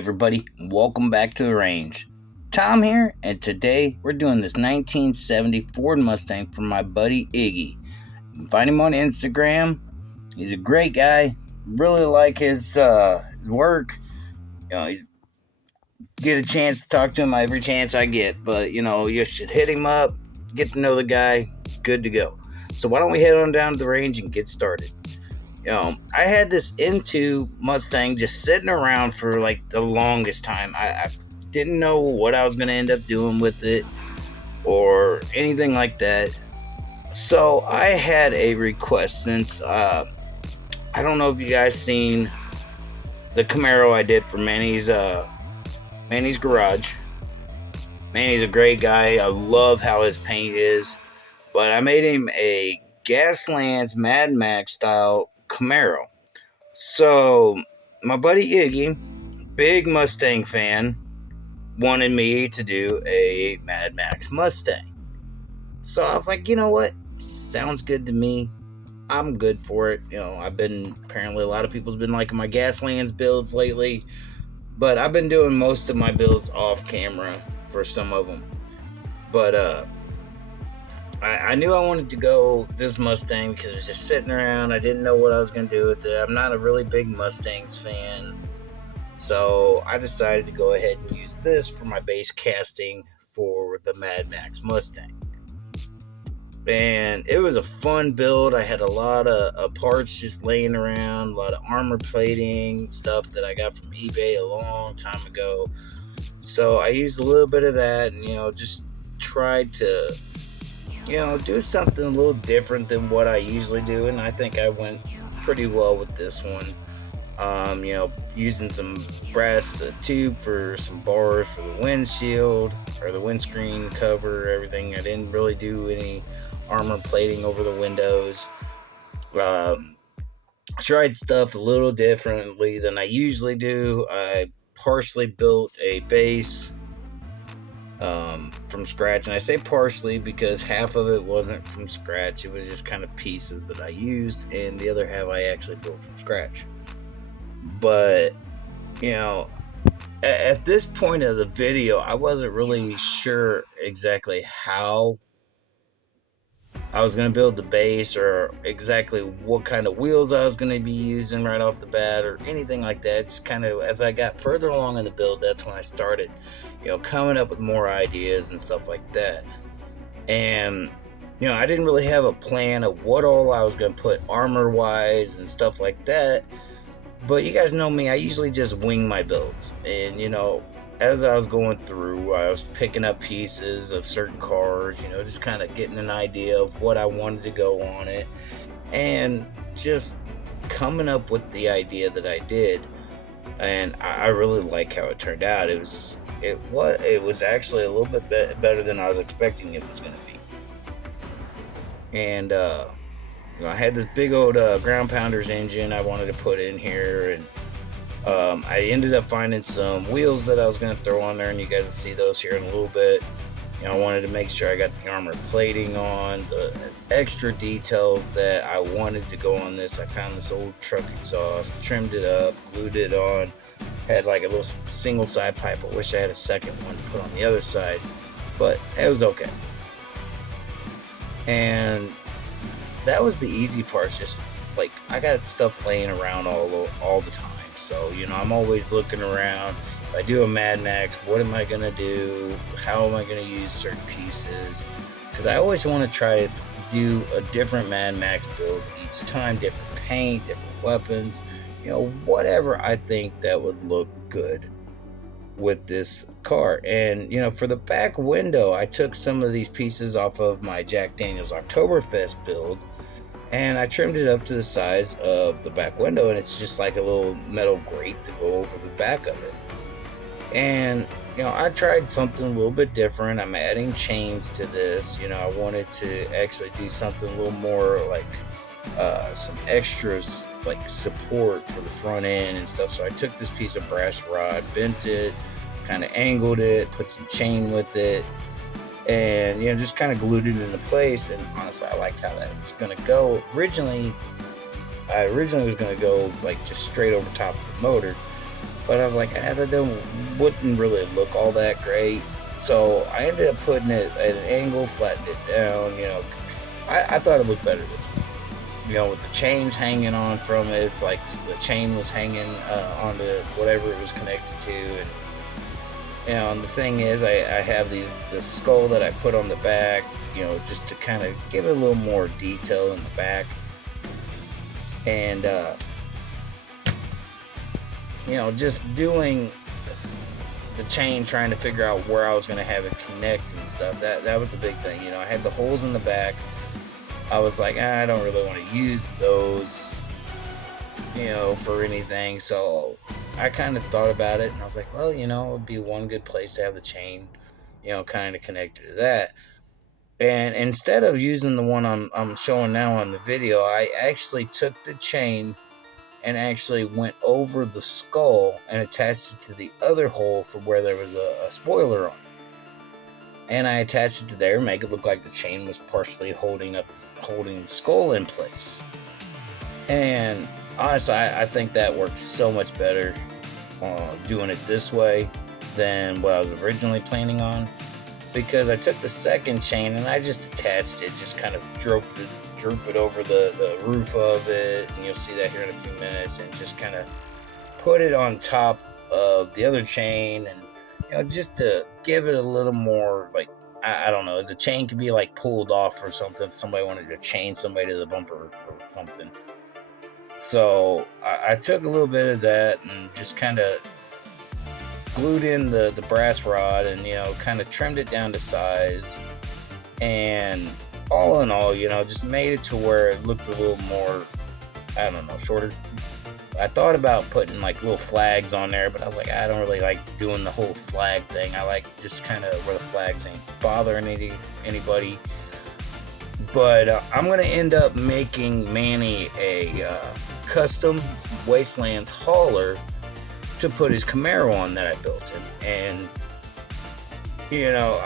everybody? Welcome back to the range. Tom here, and today we're doing this 1970 Ford Mustang from my buddy Iggy. You can find him on Instagram. He's a great guy. Really like his work. He's get a chance to talk to him every chance I get. But you should hit him up, get to know the guy. Good to go. So why don't we head on down to the range and get started? I had this into Mustang just sitting around for like the longest time. I didn't know what I was going to end up doing with it or anything like that. So I had a request since I don't know if you guys seen the Camaro I did for Manny's garage. Manny's a great guy. I love how his paint is, but I made him a Gaslands Mad Max style Camaro. So my buddy Iggy, big Mustang fan, wanted me to do a Mad Max Mustang. So I was like, you know what? Sounds good to me. I'm good for it. Apparently a lot of people's been liking my Gaslands builds lately, but I've been doing most of my builds off camera for some of them. But I knew I wanted to go this Mustang because it was just sitting around. I didn't know what I was going to do with it. I'm not a really big Mustangs fan. So I decided to go ahead and use this for my base casting for the Mad Max Mustang. And it was a fun build. I had a lot of parts just laying around, a lot of armor plating, stuff that I got from eBay a long time ago. So I used a little bit of that and, just tried to do something a little different than what I usually do, and I think I went pretty well with this one. Using some brass tube for some bars for the windshield or the windscreen cover, everything. I didn't really do any armor plating over the windows. Tried stuff a little differently than I usually do. I partially built a base from scratch, and I say partially because half of it wasn't from scratch. It was just kind of pieces that I used, and the other half I actually built from scratch. But at this point of the video, I wasn't really sure exactly how I was going to build the base or exactly what kind of wheels I was going to be using right off the bat or anything like that. Just kind of as I got further along in the build, that's when I started coming up with more ideas and stuff like that. And I didn't really have a plan of what all I was going to put armor wise and stuff like that. But you guys know me, I usually just wing my builds. And as I was going through, I was picking up pieces of certain cars, just kind of getting an idea of what I wanted to go on it, and just coming up with the idea that I did. And I really like how it turned out. It was actually a little bit better than I was expecting it was going to be. And I had this big old ground pounders engine I wanted to put in here, and I ended up finding some wheels that I was going to throw on there, and you guys will see those here in a little bit. I wanted to make sure I got the armor plating on, the extra details that I wanted to go on this. I found this old truck exhaust, trimmed it up, glued it on, had like a little single side pipe. I wish I had a second one to put on the other side, but it was okay. And that was the easy part. Just like I got stuff laying around all the time. So, I'm always looking around. If I do a Mad Max, what am I going to do? How am I going to use certain pieces? Because I always want to try to do a different Mad Max build each time. Different paint, different weapons. Whatever I think that would look good with this car. And, for the back window, I took some of these pieces off of my Jack Daniels Oktoberfest build, and I trimmed it up to the size of the back window, and it's just like a little metal grate to go over the back of it. And, I tried something a little bit different. I'm adding chains to this. I wanted to actually do something a little more like some extras, like support for the front end and stuff. So I took this piece of brass rod, bent it, kind of angled it, put some chain with it, and just kind of glued it into place. And honestly, I liked how that was going to go. I originally was going to go like just straight over top of the motor, but I was like, wouldn't really look all that great. So I ended up putting it at an angle, flattened it down. I thought it looked better this way. With the chains hanging on from it, it's like the chain was hanging onto whatever it was connected to, and the thing is, I have this skull that I put on the back, just to kind of give it a little more detail in the back, and just doing the chain, trying to figure out where I was going to have it connect and stuff. That was the big thing. I had the holes in the back. I was like, I don't really want to use those, for anything. So I kind of thought about it, and I was like, well, it would be one good place to have the chain, kind of connected to that. And instead of using the one I'm showing now on the video, I actually took the chain and actually went over the skull and attached it to the other hole for where there was a spoiler on. And I attached it to there, make it look like the chain was partially holding the skull in place. And honestly, I think that works so much better doing it this way than what I was originally planning on, because I took the second chain and I just attached it, just kind of droop it over the roof of it, and you'll see that here in a few minutes, and just kind of put it on top of the other chain, and just to give it a little more, like, I don't know, the chain could be like pulled off or something if somebody wanted to chain somebody to the bumper or something. So I took a little bit of that and just kind of glued in the brass rod, and kind of trimmed it down to size, and all in all, just made it to where it looked a little more, I don't know, shorter. I thought about putting like little flags on there, but I was like, I don't really like doing the whole flag thing. I like just kind of where the flags ain't bothering anybody. But I'm going to end up making Manny a custom Wastelands hauler to put his Camaro on that I built him. And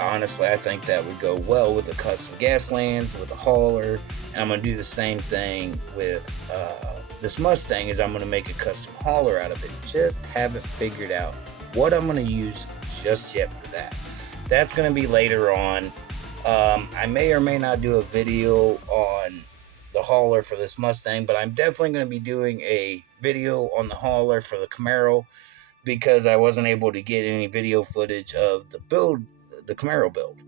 honestly, I think that would go well with the custom Gaslands, with the hauler. And I'm going to do the same thing with this Mustang, is I'm going to make a custom hauler out of it. Just haven't figured out what I'm going to use just yet for that. That's going to be later on. I may or may not do a video on the hauler for this Mustang, but I'm definitely going to be doing a video on the hauler for the Camaro, because I wasn't able to get any video footage of the Camaro build,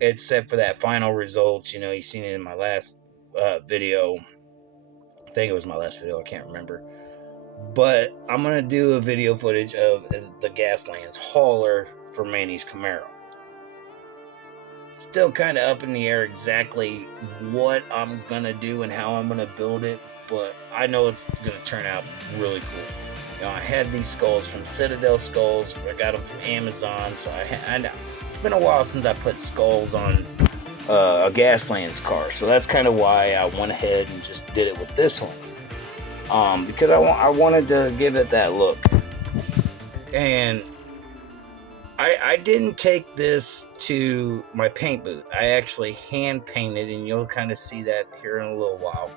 except for that final results. You seen it in my last video. I think it was my last video, I can't remember. But I'm going to do a video footage of the Gaslands hauler for Manny's Camaro. Still kind of up in the air exactly what I'm going to do and how I'm going to build it, but I know it's going to turn out really cool. I had these skulls from Citadel Skulls. I got them from Amazon, so it's been a while since I put skulls on a Gaslands car, so that's kind of why I went ahead and just did it with this one, because I wanted to give it that look. And I didn't take this to my paint booth. I actually hand painted, and you'll kind of see that here in a little while.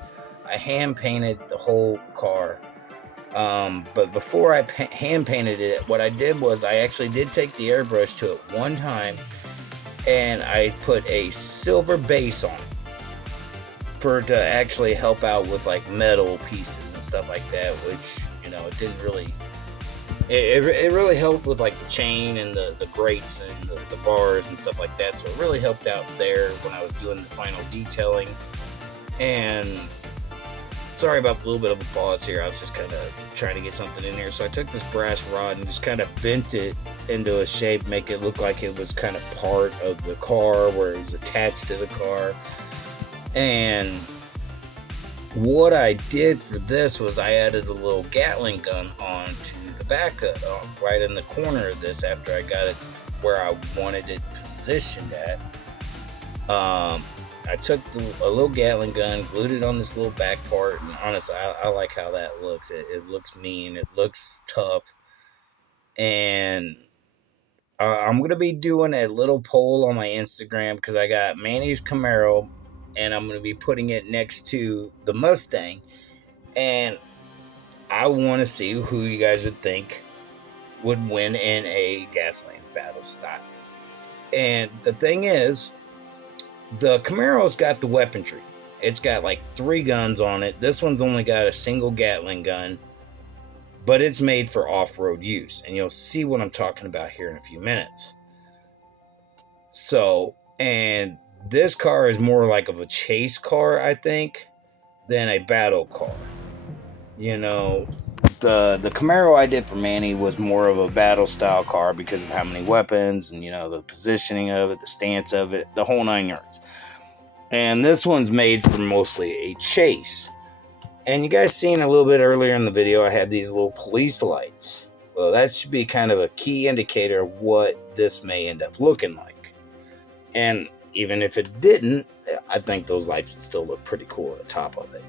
I hand painted the whole car. But before I hand painted it, what I did was I actually did take the airbrush to it one time, and I put a silver base on it for it to actually help out with like metal pieces and stuff like that, which it didn't really. It really helped with like the chain and the grates and the bars and stuff like that. So it really helped out there when I was doing the final detailing. And sorry about the little bit of a pause here. I was just kind of trying to get something in here. So I took this brass rod and just kind of bent it into a shape, make it look like it was kind of part of the car, where it was attached to the car. And what I did for this was I added a little Gatling gun onto the back right in the corner of this, after I got it where I wanted it positioned at. I took a little Gatling gun, glued it on this little back part, and honestly, I like how that looks. It looks mean. It looks tough. And I'm going to be doing a little poll on my Instagram, because I got Manny's Camaro, and I'm going to be putting it next to the Mustang. And I want to see who you guys would think would win in a Gaslands battle style. And the thing is, the Camaro's got the weaponry. It's got like 3 guns on it. This one's only got a single Gatling gun, but it's made for off-road use. And you'll see what I'm talking about here in a few minutes. So, and this car is more like of a chase car, I think, than a battle car. You know, the Camaro I did for Manny was more of a battle style car because of how many weapons and, you know, the positioning of it, the stance of it, the whole 9 yards. And this one's made for mostly a chase. And you guys seen a little bit earlier in the video, I had these little police lights. Well, that should be kind of a key indicator of what this may end up looking like. And even if it didn't, I think those lights would still look pretty cool at the top of it.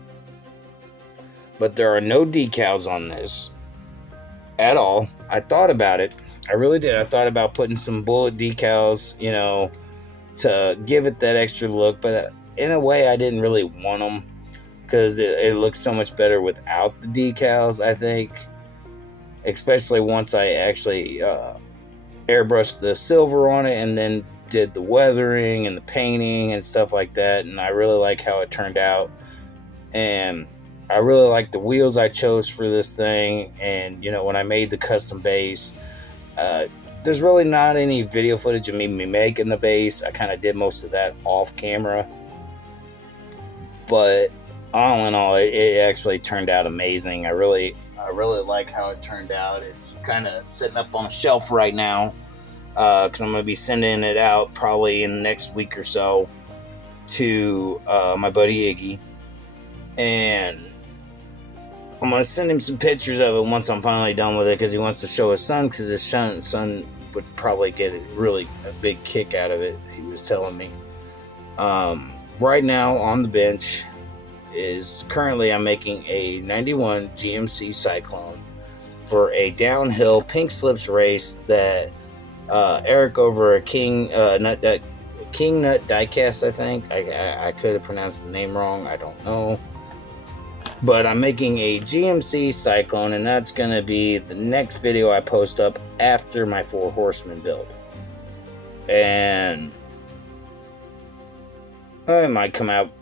But there are no decals on this at all. I thought about it. I really did. I thought about putting some bullet decals, you know, to give it that extra look. But in a way, I didn't really want them because it looks so much better without the decals, I think. Especially once I actually airbrushed the silver on it and then did the weathering and the painting and stuff like that. And I really like how it turned out. And I really like the wheels I chose for this thing. And, you know, when I made the custom base, there's really not any video footage of me making the base. I kind of did most of that off camera. But all in all, it actually turned out amazing. I really like how it turned out. It's kind of sitting up on a shelf right now because I'm going to be sending it out probably in the next week or so to my buddy Iggy. And I'm going to send him some pictures of it once I'm finally done with it because he wants to show his son, because his son would probably get a big kick out of it, he was telling me. Right now on the bench is currently I'm making a 91 GMC Cyclone for a downhill pink slips race that Eric over at King Nut Diecast, I think. I could have pronounced the name wrong. I don't know. But I'm making a GMC Cyclone, and that's going to be the next video I post up after my 4 Horsemen build. And it might come out.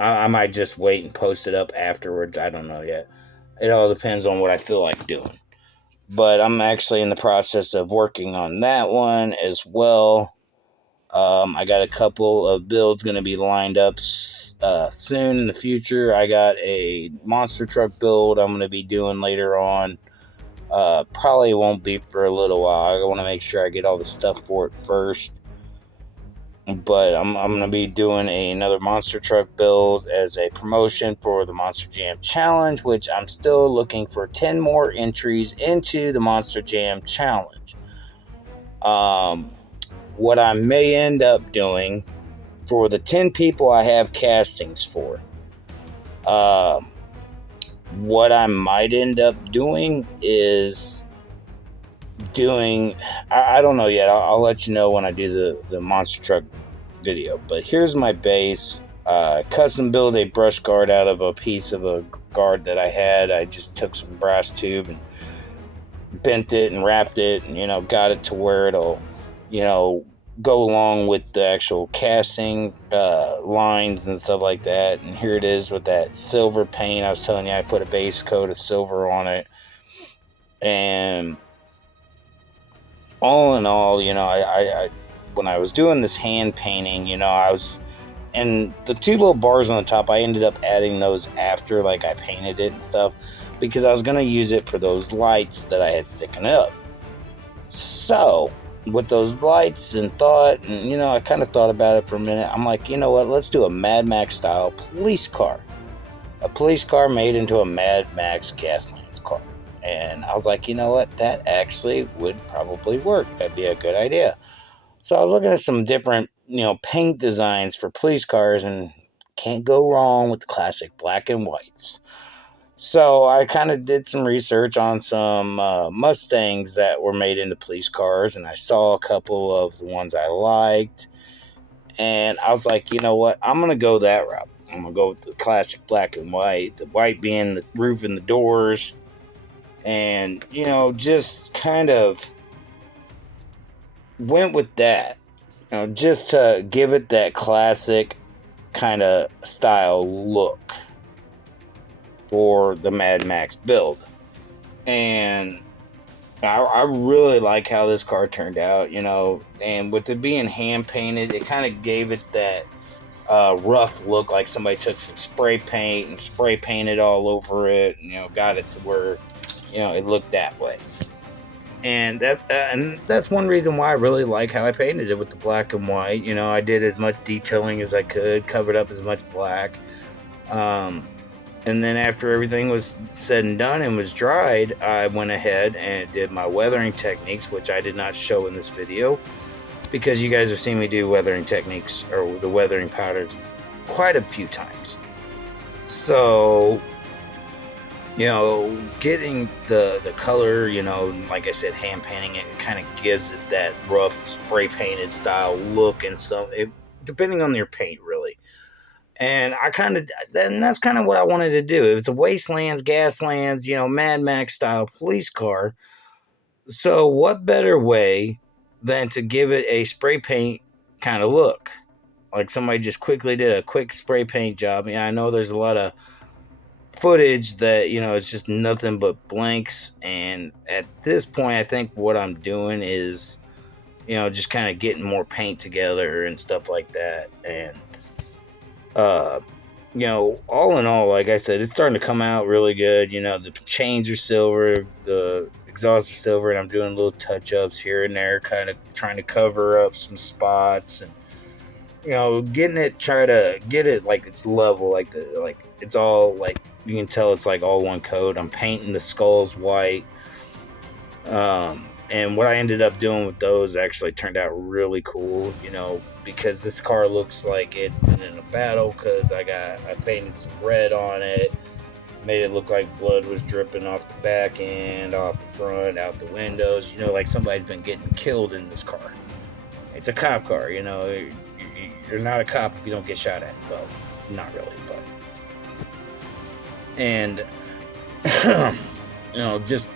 I might just wait and post it up afterwards. I don't know yet. It all depends on what I feel like doing. But I'm actually in the process of working on that one as well. I got a couple of builds going to be lined up soon in the future. I got a monster truck build I'm going to be doing later on. Probably won't be for a little while. I want to make sure I get all the stuff for it first. But I'm going to be doing another monster truck build as a promotion for the Monster Jam Challenge, which I'm still looking for 10 more entries into the Monster Jam Challenge. What I may end up doing for the 10 people I have castings for, what I might end up doing is I don't know yet. I'll let you know when I do the monster truck video. But here's my base. Custom build a brush guard out of a piece of a guard that I had. I just took some brass tube and bent it and wrapped it and, you know, got it to where it'll, you know, go along with the actual casting lines and stuff like that. And here it is with that silver paint. I was telling you I put a base coat of silver on it. And all in all, you know, I when I was doing this hand painting, you know, and the 2 little bars on the top, I ended up adding those after, like, I painted it and stuff, because I was going to use it for those lights that I had sticking up. So with those lights and thought, and, you know, I kind of thought about it for a minute. I'm like, you know what, let's do a Mad Max style police car. A police car made into a Mad Max Gaslands car. And I was like, you know what, that actually would probably work. That'd be a good idea. So I was looking at some different, you know, paint designs for police cars, and can't go wrong with the classic black and whites. So I kind of did some research on some Mustangs that were made into police cars, and I saw a couple of the ones I liked. And I was like, you know what, I'm going to go that route. I'm going to go with the classic black and white, the white being the roof and the doors, And, just kind of went with that, just to give it that classic kind of style look for the Mad Max build. And I really like how this car turned out, and with it being hand painted, it kind of gave it that rough look, like somebody took some spray paint and spray painted all over it, and got it to where it looked that way. And that's one reason why I really like how I painted it with the black and white. I did as much detailing as I could, covered up as much black. And then after everything was said and done and was dried, I went ahead and did my weathering techniques, which I did not show in this video because you guys have seen me do weathering techniques or the weathering powders quite a few times. So, getting the color, like I said, hand painting it kind of gives it that rough spray painted style look, depending on your paint, really. And that's kind of what I wanted to do. It was a wastelands, gaslands, Mad Max style police car. So what better way than to give it a spray paint kind of look? Like somebody just quickly did a quick spray paint job. I know there's a lot of footage that, it's just nothing but blanks. And at this point, I think what I'm doing is, just kind of getting more paint together and stuff like that. And, all in all, like I said, it's starting to come out really good. The chains are silver, the exhaust are silver, and I'm doing little touch-ups here and there, kind of trying to cover up some spots and, try to get it like it's level, like it's all like you can tell it's like all one coat. I'm painting the skulls white. And what I ended up doing with those actually turned out really cool, because this car looks like it's been in a battle because I painted some red on it, made it look like blood was dripping off the back end, off the front, out the windows, like somebody's been getting killed in this car. It's a cop car, you're not a cop if you don't get shot at. Well, not really, but. And, just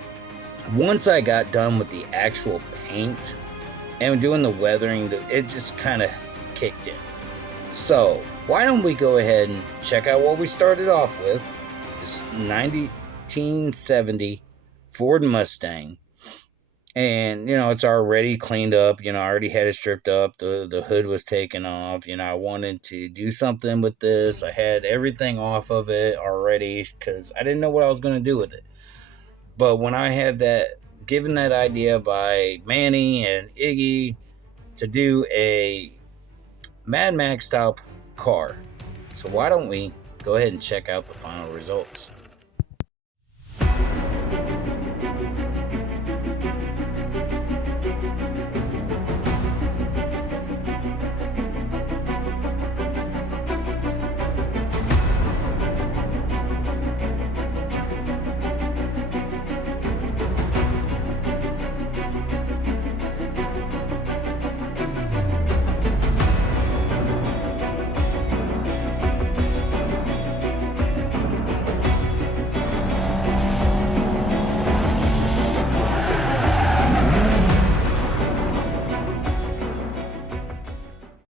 once I got done with the actual paint and doing the weathering, it just kind of kicked in. So why don't we go ahead and check out what we started off with, this 1970 Ford Mustang. And, it's already cleaned up. I already had it stripped up. The hood was taken off. I wanted to do something with this. I had everything off of it already because I didn't know what I was going to do with it. But when I had given that idea by Manny and Iggy to do a Mad Max style car, so why don't we go ahead and check out the final results?